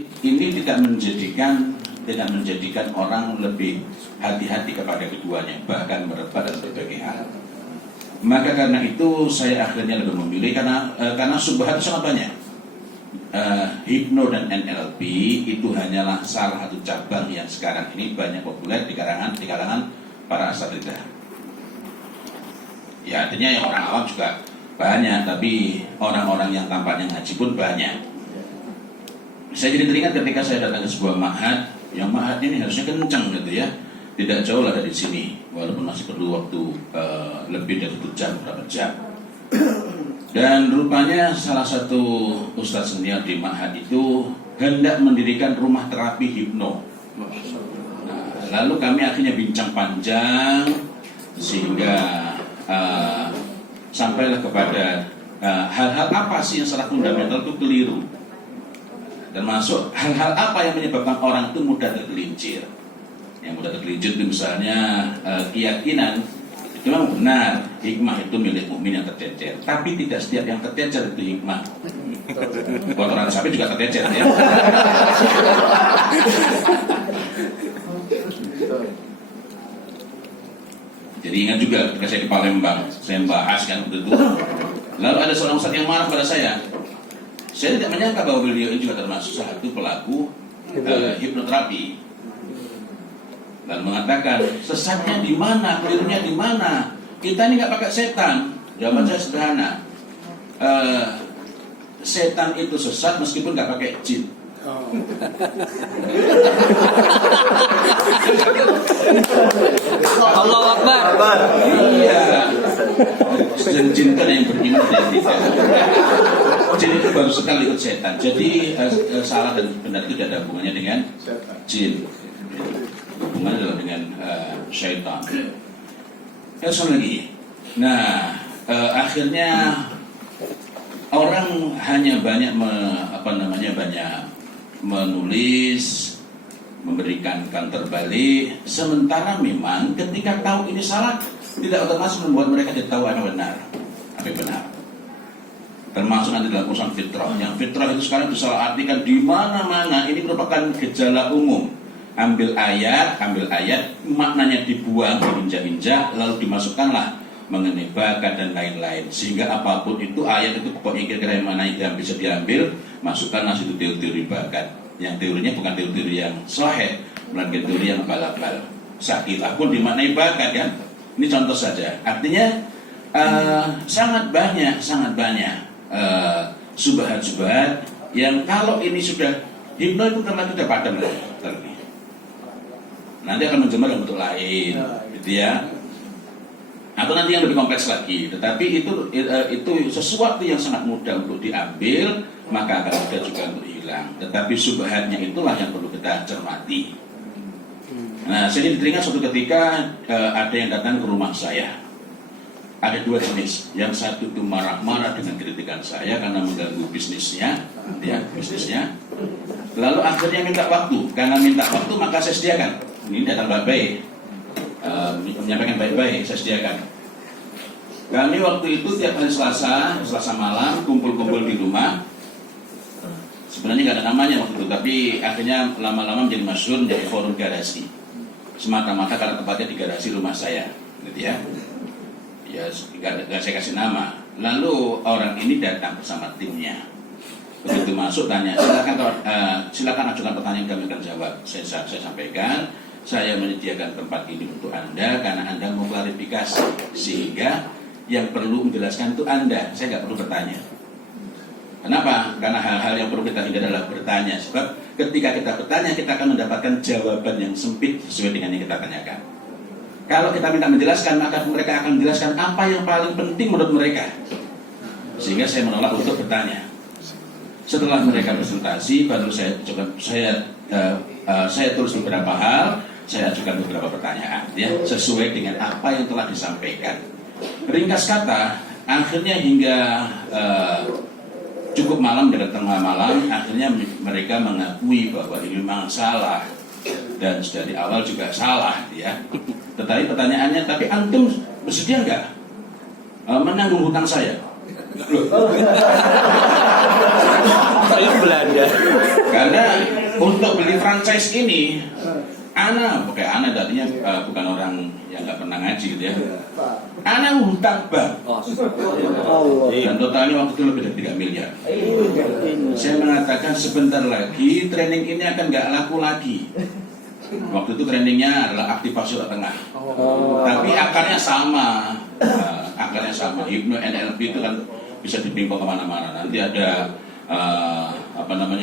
Ini tidak menjadikan orang lebih hati-hati kepada keduanya, bahkan merebak dan berbagai hal. Maka karena itu saya akhirnya lebih memilih karena subhat sangat banyak. Hipno dan NLP itu hanyalah salah satu cabang yang sekarang ini banyak populer di kalangan para asatidzah. Ya artinya yang orang awam juga banyak, tapi orang-orang yang tampaknya ngaji pun banyak. Saya jadi teringat ketika saya datang ke sebuah ma'had, yang ma'had ini harusnya kencang gitu ya, tidak jauh lah dari sini, walaupun masih perlu waktu lebih dari 1 jam, berapa jam. Dan rupanya salah satu ustadz senior di ma'had itu hendak mendirikan rumah terapi hipno. Nah, lalu kami akhirnya bincang panjang sehingga sampailah kepada hal-hal apa sih yang secara fundamental itu keliru. Termasuk hal-hal apa yang menyebabkan orang itu mudah tergelincir. Yang mudah tergelincir itu misalnya keyakinan itu memang benar, hikmah itu milik mukmin yang tercecer. Tapi tidak setiap yang tercecer itu hikmah. Kotoran sapi juga tercecer ya. Jadi ingat juga ketika saya di Palembang, saya membahas kan begitu. Lalu ada seorang ustadz yang marah pada saya. Saya tidak menyangka bahwa beliau ini juga termasuk satu pelaku hipnoterapi. Dan mengatakan, sesatnya di mana, kelirunya di mana? Kita ini nggak pakai setan. Jawaban saya sederhana. Setan itu sesat meskipun nggak pakai jin. Allahu Akbar. Iya. Dan jin kan yang beriman dan tidak. Jin itu baru sekali ikut setan. Jadi salah dan benar itu tidak ada hubungannya dengan jin. Hubungannya adalah dengan syaitan. Ya, lagi. Nah, akhirnya orang hanya banyak menulis, memberikan counter balik, sementara memang ketika tahu ini salah tidak otomatis membuat mereka tidak tahu apa benar. Termasuk nanti dalam urusan fitrah. Yang fitrah itu sekarang disalahartikan di mana-mana. Ini merupakan gejala umum. Ambil ayat, maknanya dibuang, diinjak-injak, lalu dimasukkanlah mengenai bakat dan lain-lain. Sehingga apapun itu ayat itu pokoknya kira-kira yang mana yang bisa diambil, masukkanlah situ teori bakat. Yang teorinya bukan teori yang sahih, melainkan teori yang abal-abal. Sakilah pun dimaknai bakat kan. Ini contoh saja. Artinya sangat banyak subhat-subhat yang kalau ini sudah hipno itu terlalu tidak padam nanti akan menjemur dalam bentuk lain, gitu ya. Atau nanti yang lebih kompleks lagi. Tetapi itu sesuatu yang sangat mudah untuk diambil, maka akan mudah juga untuk hilang. Tetapi subhatnya itulah yang perlu kita cermati. Nah, saya teringat suatu ketika ada yang datang ke rumah saya. Ada 2 jenis. Yang satu itu marah-marah dengan kritikan saya karena mengganggu bisnisnya. Lalu akhirnya minta waktu. Karena minta waktu maka saya sediakan. Ini datang baik-baik, menyampaikan baik-baik, saya sediakan. Kami waktu itu tiap hari Selasa malam kumpul-kumpul di rumah. Sebenarnya nggak ada namanya waktu itu, tapi akhirnya lama-lama menjadi masyhur, menjadi forum garasi. Semata-mata karena tempatnya di garasi rumah saya, gitu ya. Ya, nggak saya kasih nama. Lalu orang ini datang bersama timnya. Begitu masuk tanya, silakan ajukan pertanyaan, kami akan jawab. Saya sampaikan, saya menyediakan tempat ini untuk Anda karena Anda mau klarifikasi, sehingga yang perlu menjelaskan itu Anda. Saya nggak perlu bertanya. Kenapa? Karena hal-hal yang perlu kita hindari adalah bertanya. Sebab ketika kita bertanya, kita akan mendapatkan jawaban yang sempit sesuai dengan yang kita tanyakan. Kalau kita minta menjelaskan, maka mereka akan menjelaskan apa yang paling penting menurut mereka. Sehingga saya menolak untuk bertanya. Setelah mereka presentasi, baru saya tulis beberapa hal, saya ajukan beberapa pertanyaan, ya, sesuai dengan apa yang telah disampaikan. Ringkas kata, akhirnya hingga cukup malam, dari tengah malam, akhirnya mereka mengakui bahwa ini memang salah dan dari awal juga salah, ya. Tetapi pertanyaannya, tapi antum bersedia nggak menanggung hutang saya? Film Belanda. Karena untuk beli franchise ini, Ana artinya bukan orang yang nggak pernah ngaji gitu ya. Ana hutang bank. Dan totalnya waktu itu lebih dari 3 miliar. Saya mengatakan sebentar lagi training ini akan nggak laku lagi. Waktu itu trainingnya adalah aktivasi otak tengah. Tapi akarnya sama. Hipno NLP itu kan bisa dipingpong kemana-mana. Nanti ada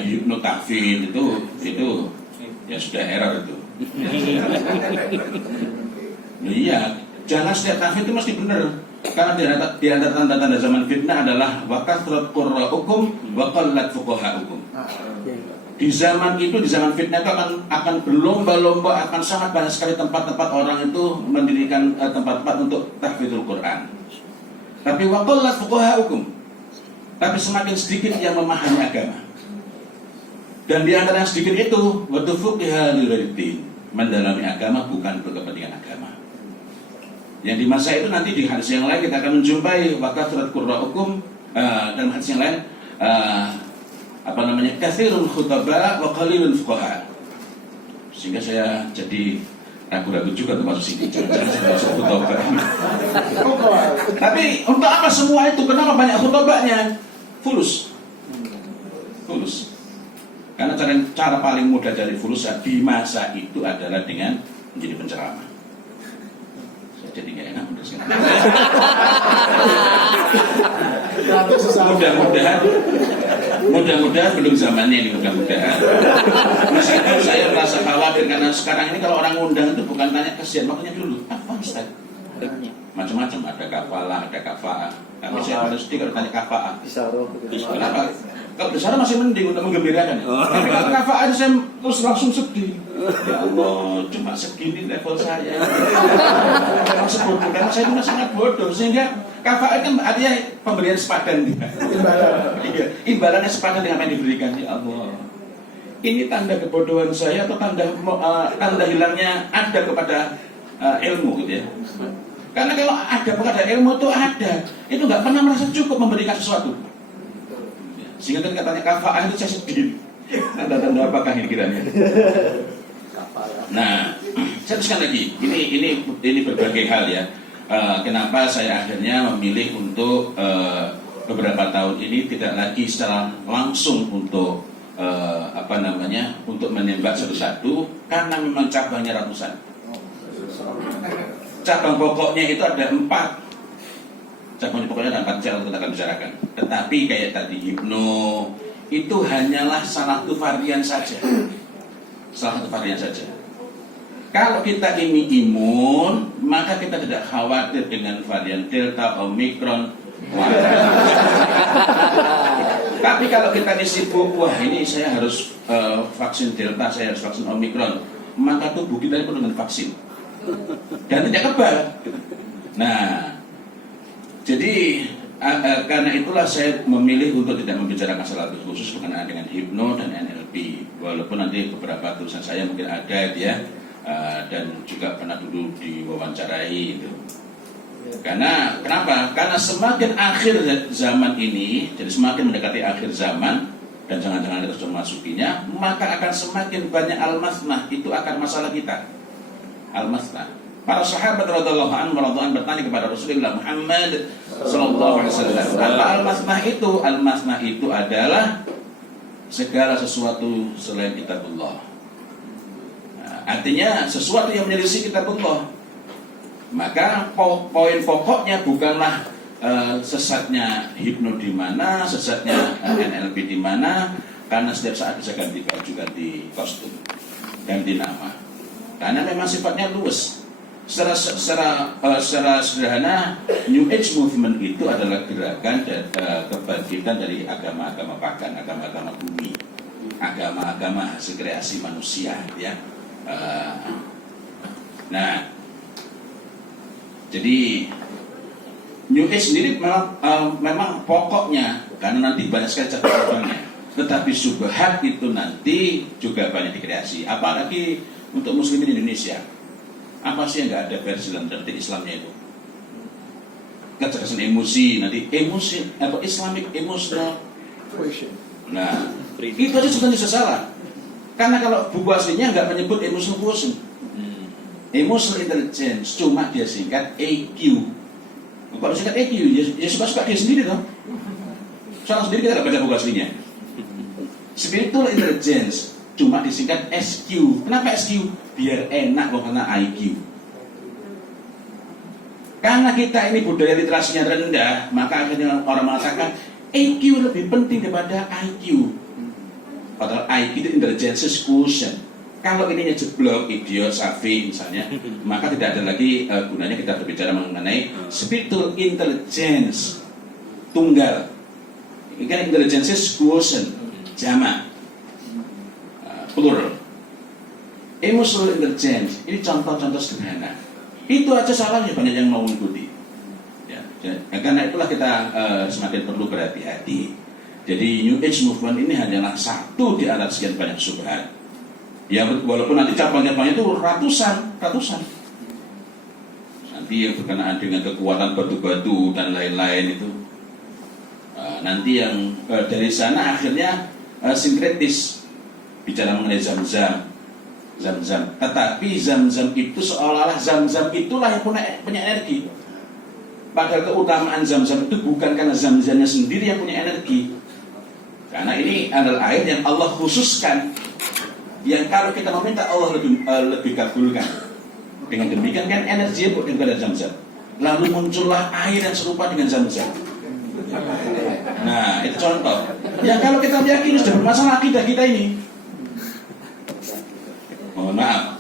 hipno tafid itu ya sudah error itu. Iya, jangan setiap tafid itu mesti benar. Karena di antara tanda-tanda zaman fitnah adalah waqathrat qurra'ukum wa qallat fuqaha'ukum. Di zaman fitnah itu akan berlomba-lomba, akan sangat banyak sekali tempat-tempat orang itu mendirikan tempat-tempat untuk tahfidzul Quran. Tapi wa qallat fuqaha'ukum. Tapi semakin sedikit yang memahami agama. Dan di antara yang sedikit itu wa tufuqiha lil-din. Mendalami agama bukan untuk kepentingan agama. Yang di masa itu nanti di hadis yang lain kita akan menjumpai waqathrat qurra'ukum, dalam hadis yang lain katsirul khutaba wa qalilul fuqaha. Sehingga saya jadi ragu-ragu juga untuk masuk sini. Jangan masuk khutbah. Tapi untuk apa semua itu? Kenapa banyak khutbahnya? Fulus. Karena cara paling mudah dari fulus di masa itu adalah dengan menjadi penceramah. Saya jadi nggak enak meneruskan. Mudah-mudahan belum zamannya ini, mudah-mudahan. Meskipun saya merasa khawatir karena sekarang ini kalau orang ngundang itu bukan tanya kesian, makanya dulu apa Ustaz? Macam-macam, ada kafalah, ada kafaah. Tapi saya pada sedih kalau tanya kafaah. Kenapa? Kalau besar masih mending untuk menggembirakan. Tapi kalau kafaah saya terus langsung sedih. Ya Allah, cuma segini level saya. Karena saya itu sangat bodoh, sehingga kafaah kan artinya pemberian sepadan. Imbalannya sepadan dengan apa yang diberikan. Ya Allah, ini tanda kebodohan saya atau tanda hilangnya adab kepada ilmu gitu ya. Karena kalau ada kepada ilmu itu nggak pernah merasa cukup memberikan sesuatu. Sehingga kan katanya kafaah itu saya sedih. Tanda-tanda apakah ini kiranya? Nah, saya teruskan lagi. Ini berbagai hal ya. Kenapa saya akhirnya memilih untuk beberapa tahun ini tidak lagi secara langsung untuk untuk menembak satu-satu, karena memang cabangnya ratusan. Cabang pokoknya itu ada 4. Cabang pokoknya ada 4 yang kita akan bicarakan. Tetapi kayak tadi hipno itu hanyalah salah satu varian saja. Kalau kita ini imun, maka kita tidak khawatir dengan varian Delta, Omicron. Tapi kalau kita sibuk, wah ini saya harus vaksin Delta, saya harus vaksin Omicron, maka tubuh kita penuh dengan vaksin dan tidak kebal. Nah, jadi karena itulah saya memilih untuk tidak membicarakan masalah lebih khusus berkenaan dengan hipno dan NLP. Walaupun nanti beberapa tulisan saya mungkin ada ya, dan juga pernah dulu diwawancarai itu. Karena kenapa? Karena semakin akhir zaman ini, jadi semakin mendekati akhir zaman dan jangan-jangan kita sudah memasukinya, maka akan semakin banyak al-masnah, itu akar masalah kita. Al-masnah. Para sahabat radhiyallahu anhum bertanya kepada Rasulullah Muhammad sallallahu alaihi wasallam, apa al-masnah itu? Al-masnah itu adalah segala sesuatu selain kitabullah. Artinya sesuatu yang menyelisih kitabullah. Maka poin pokoknya bukanlah sesatnya hipno di mana, sesatnya NLP di mana, karena setiap saat bisa ganti baju, ganti kostum, ganti nama. Karena memang sifatnya luwes. Secara sederhana, New Age Movement itu adalah gerakan dan kebangkitan dari agama-agama pagan, agama-agama bumi, agama-agama hasil kreasi manusia, ya. Nah, jadi New Age sendiri memang pokoknya, karena nanti banyak sekali cabang-cabangnya, tetapi subhat itu nanti juga banyak dikreasi, apalagi untuk muslimin Indonesia. Apa sih yang nggak ada versi dalam detik Islamnya itu? Kecerdasan emosi, nanti emosi apa Islamic emotional. Nah, Itu aja sebenarnya sudah salah. Karena kalau buku aslinya nggak menyebut emotional quotient, emotional intelligence, cuma dia singkat EQ. Kalau singkat EQ, ya suka-suka dia sendiri dong. Salah sendiri kita nggak baca buku aslinya. Spiritual intelligence, cuma disingkat SQ. Kenapa SQ? Biar enak karena IQ. Karena kita ini budaya literasinya rendah, maka akhirnya orang mengatakan EQ lebih penting daripada IQ. Padahal IQ itu intelligence quotient. Kalau ininya jeblok, idiot, safi misalnya, maka tidak ada lagi gunanya kita berbicara mengenai spiritual intelligence tunggal. Ini kan intelligence quotient, jamak, plural. Emotional intelligence, ini contoh-contoh sederhana. Itu aja salahnya banyak yang mau mengikuti. Ya, karena itulah kita semakin perlu berhati-hati. Jadi New Age Movement ini hanyalah satu di antara sekian banyak subhat. Ya walaupun nanti cabang-cabangnya itu ratusan. Nanti yang berkenaan dengan kekuatan batu-batu dan lain-lain itu. Nanti yang dari sana akhirnya sinkretis bicara mengenai zam-zam. Tetapi zam-zam itu seolah-olah zam-zam itulah yang punya energi. Padahal keutamaan zam-zam itu bukan karena zam-zamnya sendiri yang punya energi. Karena ini adalah air yang Allah khususkan, yang kalau kita meminta Allah lebih kabulkan. Dengan demikian kan energi bukan pada zam-zam. Lalu muncullah air yang serupa dengan zam-zam. Nah, itu contoh. Ya kalau kita meyakini sudah bermasalah akidah kita ini. Mohon maaf,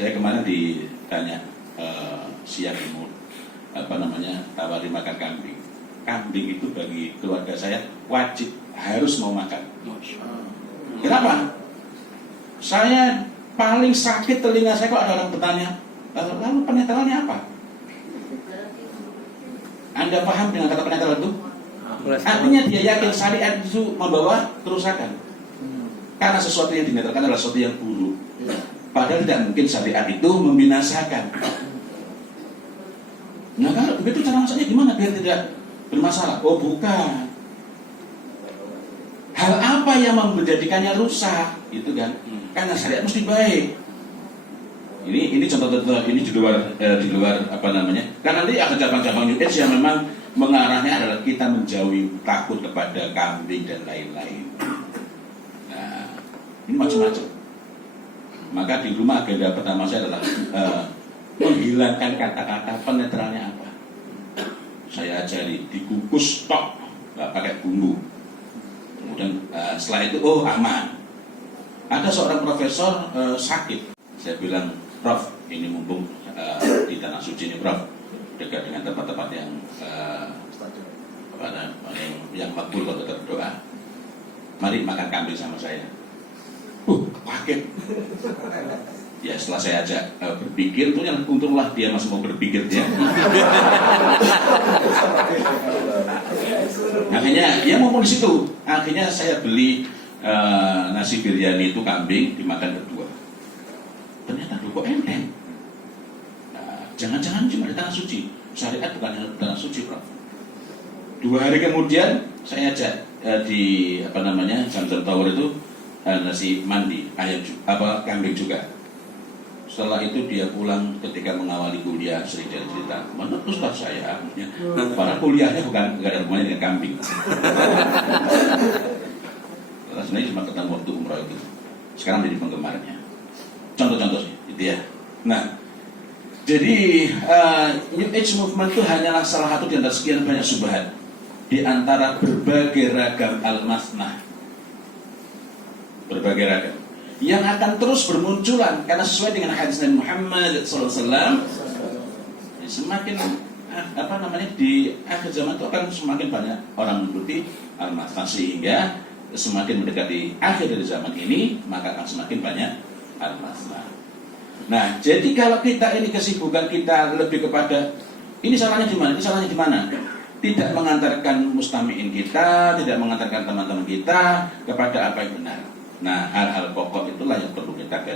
saya kemarin ditanya siang tawari makan kambing. Kambing itu bagi keluarga saya wajib harus mau makan. Kenapa? Saya paling sakit telinga saya kalau ada orang bertanya, lalu penetralannya apa? Anda paham dengan kata penetral itu? Artinya dia yakin syariat itu membawa kerusakan. Karena sesuatu yang dinetralkan adalah sesuatu yang buruk. Padahal tidak mungkin syariat itu membinasakan. Nah kalau begitu cara masaknya gimana biar tidak bermasalah? Oh bukan. Hal apa yang menjadikannya rusak? Itu kan? Karena syariat mesti baik. Ini contoh-contoh ini di luar apa namanya? Karena nanti ada cabang-cabang New Age yang memang mengarahnya adalah kita menjauhi takut kepada kambing dan lain-lain. Nah, ini macam-macam. Maka di rumah agenda pertama saya adalah menghilangkan kata-kata penetralnya apa. Saya ajari dikukus tok, nggak pakai bumbu. Kemudian setelah itu aman. Ada seorang profesor sakit. Saya bilang, Prof, ini mumpung di Tanah Suci ini, Prof, dekat dengan tempat-tempat yang makbul kalau berdoa. Mari makan kambing sama saya. Kaget. Ya setelah saya ajak berpikir, untunglah dia masih mau berpikir dia. Akhirnya dia ngomong di situ. Akhirnya saya beli nasi biryani itu kambing dimakan berdua. Ternyata kok enteng. Jangan-jangan cuma di Tanah Suci. Syariat bukan di Tanah Suci, Prof. 2 hari kemudian saya ajak di Zam-Zam Tower itu nasi mandi kambing juga. Setelah itu dia pulang ketika mengawali kuliah sering cerita, menurut Ustaz saya, para kuliahnya bukan nggak ada hubungannya dengan kambing. Sebenarnya cuma ketemu waktu umroh itu. Sekarang jadi penggemarnya. Contoh-contoh sih, gitu ya. Nah, jadi New Age Movement itu hanyalah salah satu di antara sekian banyak subhat di antara berbagai ragam al-masnah, berbagai ragam yang akan terus bermunculan karena sesuai dengan hadis Nabi Muhammad SAW. Semakin di akhir zaman itu akan semakin banyak orang mengikuti al-masnah, sehingga semakin mendekati akhir dari zaman ini maka akan semakin banyak al-masnah. Nah, jadi kalau kita ini kesibukan kita lebih kepada ini salahnya di mana? Ini salahnya di mana? Tidak mengantarkan mustami'in kita, tidak mengantarkan teman-teman kita kepada apa yang benar. Nah, hal-hal pokok itulah yang perlu kita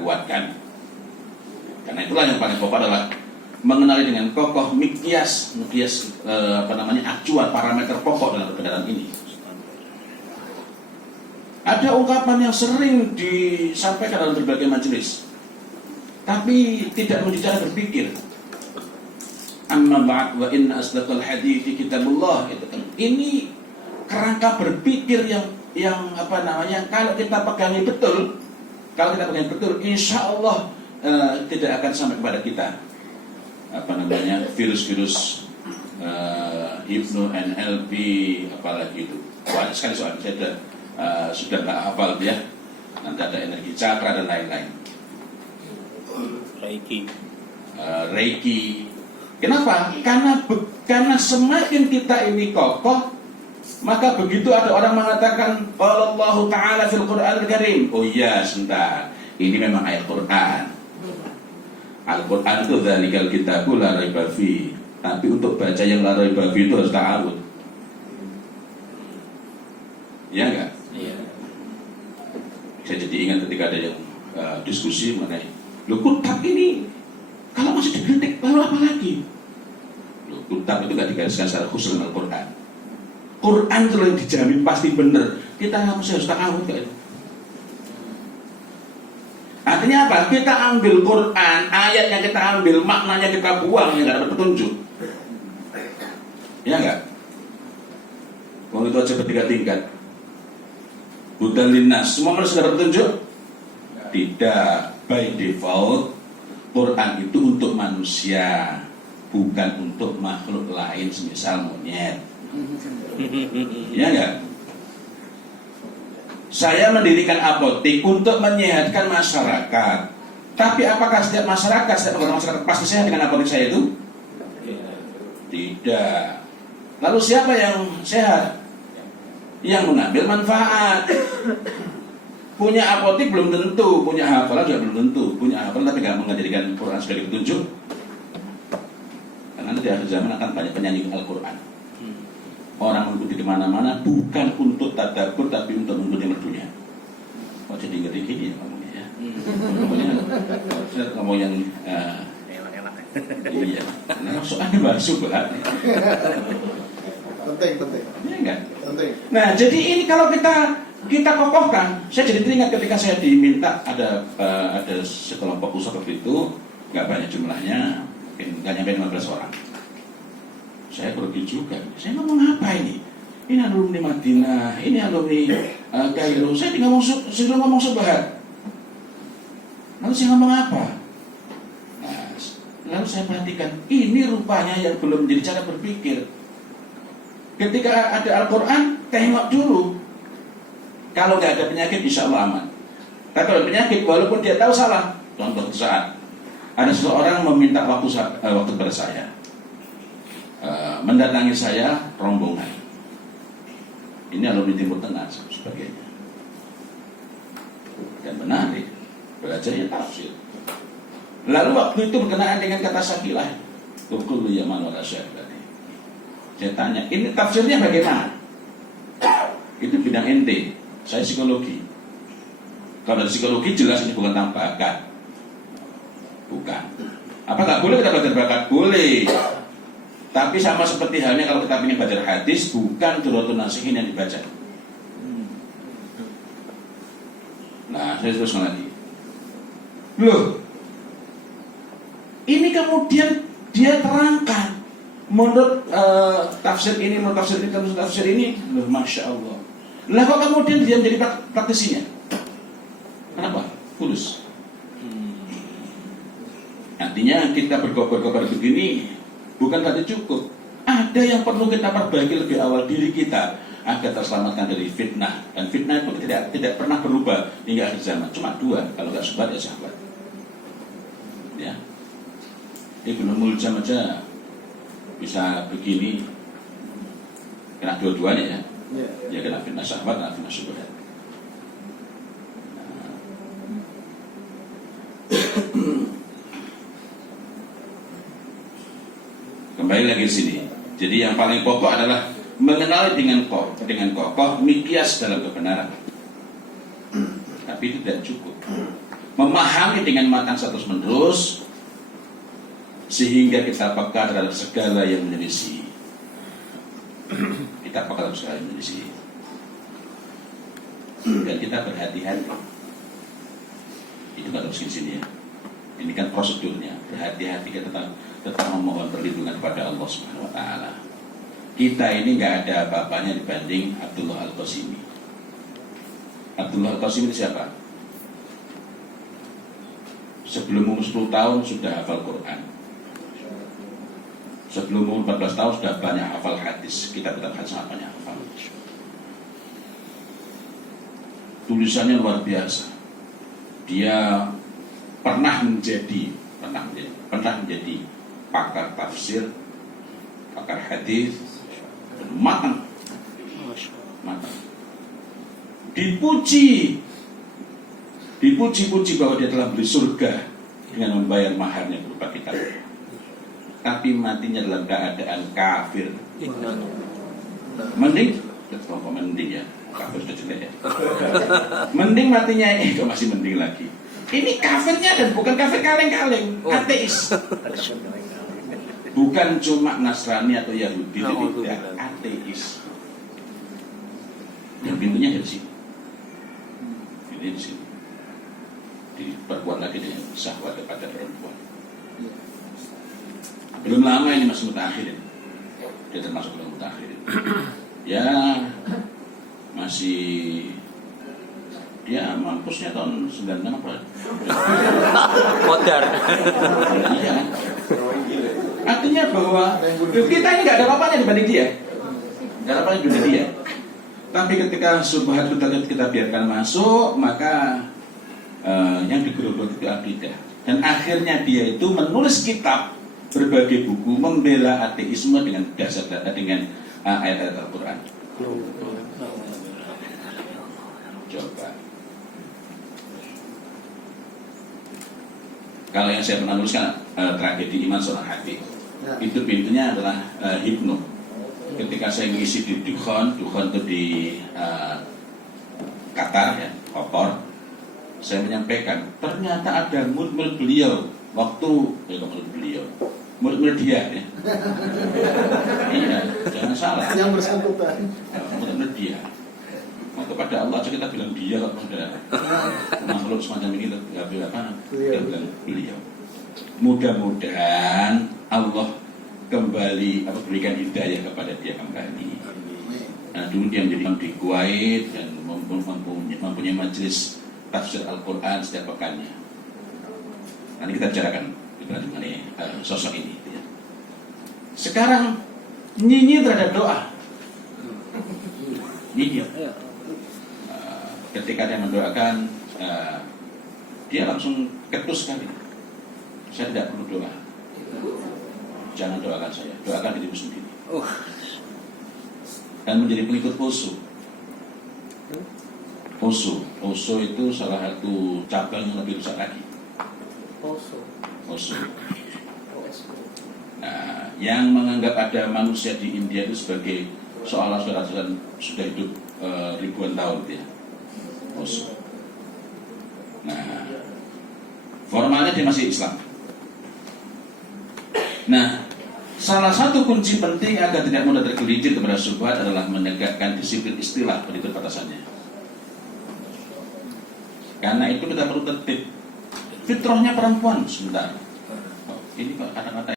kuatkan. Karena itulah yang paling pokok adalah mengenali dengan kokoh acuan parameter pokok dalam perbedaan ini. Ada ungkapan yang sering disampaikan dalam berbagai majelis, tapi tidak menjadi cara berpikir. Amma ba'd wa inna asdaqal hadithi kitabullah. Itu kan, ini kerangka berpikir yang apa namanya, kalau kita pegangi betul, insya Allah tidak akan sampai kepada kita apa namanya virus-virus hipno NLP apalagi itu. Banyak sekali soal saya sudah nggak hafal ya. Nanti ada energi cakra dan lain-lain. Reiki. Kenapa? Karena semakin kita ini kokoh, maka begitu ada orang mengatakan Allah Ta'ala fil Qur'an Al-Karim. Oh iya, sebentar. Ini memang ayat Quran. Al-Quran itu dzalikal kitabul la raiba fi. Tapi untuk baca yang la raiba fi itu harus ta'awud. Ya enggak? Iya. Saya jadi ingat ketika ada yang diskusi mengenai, loh kutab ini kalau masih dikritik lalu apa lagi? Loh, kutab itu gak digariskan secara khusus dengan Al-Quran. Quran itu yang dijamin pasti benar. Kita harus ta'awud gak itu? Artinya apa? Kita ambil Quran, ayatnya kita ambil, maknanya kita buang, yang gak dapat petunjuk. Ya enggak? Kalau itu aja bertiga tingkat. Hudan linnas, semua harus dapat petunjuk? Tidak. By default, Quran itu untuk manusia, bukan untuk makhluk lain semisal monyet. Ya enggak? Saya mendirikan apotek untuk menyehatkan masyarakat. Tapi apakah setiap masyarakat pasti sehat dengan apotek saya itu? Tidak. Lalu siapa yang sehat? Yang mengambil manfaat. Punya apotek belum tentu, punya hafalan juga belum tentu. Punya hafalan tapi tidak menjadikan Quran sebagai petunjuk. Karena nanti di akhir zaman akan banyak penyanyi Al-Quran. Orang mengikuti di mana-mana bukan untuk tadabbur tapi untuk menuntut merdunya. Oh jadi ngeri gini ya ngomongnya ya. Ngomong yang enak-enak. Iya. Nah soalnya bahas subhat. Penting. Iya enggak? Penting. Nah jadi ini kalau kita kokohkan, saya jadi teringat ketika saya diminta ada sekelompok usaha seperti itu, nggak banyak jumlahnya, mungkin nggak nyampe 15 orang. Saya pergi juga. Saya ngomong apa ini? Ini alumni Madinah, ini alumni Kairo. Saya ngomong subhat. Lalu saya ngomong apa? Nah, lalu saya perhatikan, ini rupanya yang belum menjadi cara berpikir. Ketika ada Al-Quran, tengok dulu. Kalau nggak ada penyakit, insya Allah aman. Tapi kalau penyakit, walaupun dia tahu salah, contoh saat ada seseorang meminta waktu kepada saya, mendatangi saya rombongan. Ini alumni Timur Tengah sebagainya. Dan menarik, belajarnya tafsir. Lalu waktu itu berkenaan dengan kata sakilah, tukul yaman wala syahbani. Saya tanya, ini tafsirnya bagaimana? Itu bidang ente. Saya psikologi. Kalau dari psikologi jelas ini bukan tentang bakat. Bukan. Apa nggak boleh kita belajar bakat? Boleh. Tapi sama seperti halnya kalau kita ingin belajar hadis, bukan Durratun Nasihin yang dibaca. Nah, saya teruskan lagi. Loh, ini kemudian dia terangkan menurut tafsir ini, tafsir ini, loh, masya Allah. Lah kok kemudian dia menjadi praktisinya? Kenapa? Fulus. Artinya kita berkobar-kobar begini bukan tadi cukup. Ada yang perlu kita perbaiki lebih awal diri kita agar terselamatkan dari fitnah. Dan fitnah itu tidak pernah berubah hingga akhir zaman. Cuma dua, kalau nggak syubhat ya syahwat. Ya. Ibnu Muljam aja bisa begini, kena dua-duanya ya. Ya kena fitnah syahwat, kena fitnah syubhat. Kembali lagi ke sini. Jadi yang paling pokok adalah mengenal dengan kokoh mikias dalam kebenaran. Tapi itu tidak cukup. Memahami dengan matang terus menerus sehingga kita peka terhadap segala yang menyelisih. Kita peka terhadap segala yang menyelisih. dan kita berhati-hati. Itu kan harus di sini ya. Ini kan prosedurnya, berhati-hati kita tetap memohon perlindungan kepada Allah Subhanahu wa taala. Kita ini nggak ada apa-apanya dibanding Abdullah Al-Qasimi. Abdullah Al-Qasimi itu siapa? Sebelum umur 10 tahun sudah hafal Quran. Sebelum umur 14 tahun sudah banyak hafal hadis. Kitab-kitab hadis banyak hafal. Tulisannya luar biasa. Dia pernah menjadi pakar tafsir, pakar hadis, matang. Dipuji bahwa dia telah beli surga dengan membayar maharnya berupa kitab. Tapi matinya dalam keadaan kafir. Mending ya, kafir sudah jelek ya. Mending matinya kok masih mending lagi. Ini kafirnya dan bukan kafir kaleng-kaleng, ateis. Bukan cuma Nasrani atau Yahudi, tidak, ateis. Yang pintunya dari sini. Ini di sini. Diperkuat lagi dengan syahwat kepada perempuan. Belum lama ini masih mutakhirin. Dia termasuk belum mutakhirin. Ya masih dia mampusnya tahun 96 apa? Modar. Iya. Artinya bahwa kita ini nggak ada apa-apanya dibanding dia. Nggak ada apa-apanya dibanding dia. Tapi ketika subhat kita biarkan masuk, maka yang digerogoti itu akidah. Dan akhirnya dia itu menulis kitab, berbagai buku membela ateisme dengan dasar dengan ayat-ayat Al-Quran. Coba. Kalau yang saya pernah tuliskan tragedi iman seorang hati, itu pintunya adalah hipno. Ketika saya ngisi di Dukhon itu di Qatar ya, Kotor, saya menyampaikan ternyata ada murid-murid beliau murid dia ya. Iya, jangan salah. Yang bersangkutan. Murid dia. Kepada Allah aja kita bilang dia kok pada makhluk semacam ini nggak bilang apa? Kita bilang beliau. Mudah-mudahan Allah kembali berikan hidayah kepada dia kembali. Nah, dulu dia menjadi di Kuwait dan mempunyai majelis tafsir Al-Quran setiap pekannya. Nanti kita bicarakan mengenai sosok ini. Ya. Sekarang nyinyi terhadap doa. Nyinyi. Ketika dia mendoakan, dia langsung ketus sekali. Saya tidak perlu doa. Jangan doakan saya, doakan dirimu sendiri. Dan menjadi pengikut Osho itu salah satu cabang yang lebih rusak lagi. Osho. Nah, yang menganggap ada manusia di India itu sebagai seolah sudah hidup ribuan tahun ya. Osho. Nah, formalnya dia masih Islam. Nah, salah satu kunci penting agar tidak mudah tergelincir kepada syubhat adalah menegakkan disiplin istilah pada batasannya. Karena itu kita perlu tertib. Fitrahnya perempuan sebentar. Ini kok kata-kata